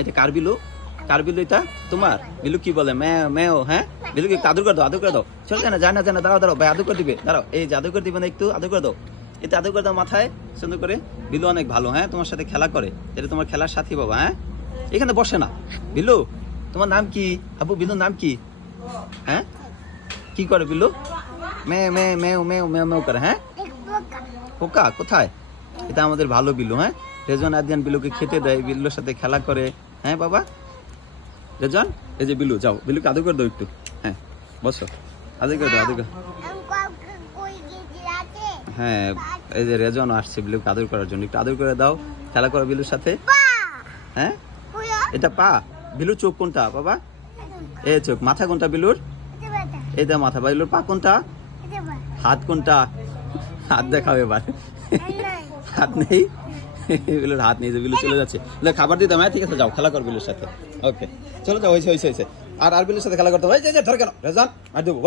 এটা কার বিলু? কার বিলু এটা? তোমার বিলু কি বলে? ম্যাও। হ্যাঁ, বিলুকে একটু আদর করে দাও, আদর করে দাও। চল না, যায় না, দাঁড়াও ভাই, আদর করে দিবে। দাঁড়াও, এই যে আদর করে দিবে না, একটু আদর করে দাও। এটা আদর করে দাও মাথায় সুন্দর করে। বিলু অনেক ভালো, হ্যাঁ, তোমার সাথে খেলা করে। এটা তোমার খেলার সাথী বাবা। হ্যাঁ, এখানে বসে না। বিলু, তোমার নাম কি? আবু, বিলুর নাম কি? হ্যাঁ, কি করে বিলু? ম্যাও করে। হ্যাঁ, পোকা কোথায়? এটা আমাদের ভালো বিলু। হ্যাঁ, রেজন আদিয়ান বিলুকে খেতে দেয়, বিলুর সাথে খেলা করে। হ্যাঁ বাবা, রেজন, এই যে বিলু, যাও বিলুকে আদর করে দাও একটু। হ্যাঁ, বসো, আদর করে দাও, আদর করে। হ্যাঁ, এই যে রেজন আসছে বিলুকে আদর করার জন্য, একটু আদর করে দাও, খেলা করো বিলুর সাথে। হ্যাঁ, এটা পা। বিলুর চোখ কোনটা বাবা? এ চোখ। মাথা কোনটা বিলুর? এটা মাথা। বিলুর পা কোনটা? হাত কোনটা? হাত দেখাও এবার। হাত নেই, বিলুর হাত নেই। যে বিলু চলে যাচ্ছে, খাবার দিতাম। হ্যাঁ, ঠিক আছে, যাও খেলা কর বিলুর সাথে। ওকে, চলো যাও, হয়েছে। আর বিলুর সাথে খেলা করতে হবে। ধর কেন রেজান, আর দেবো।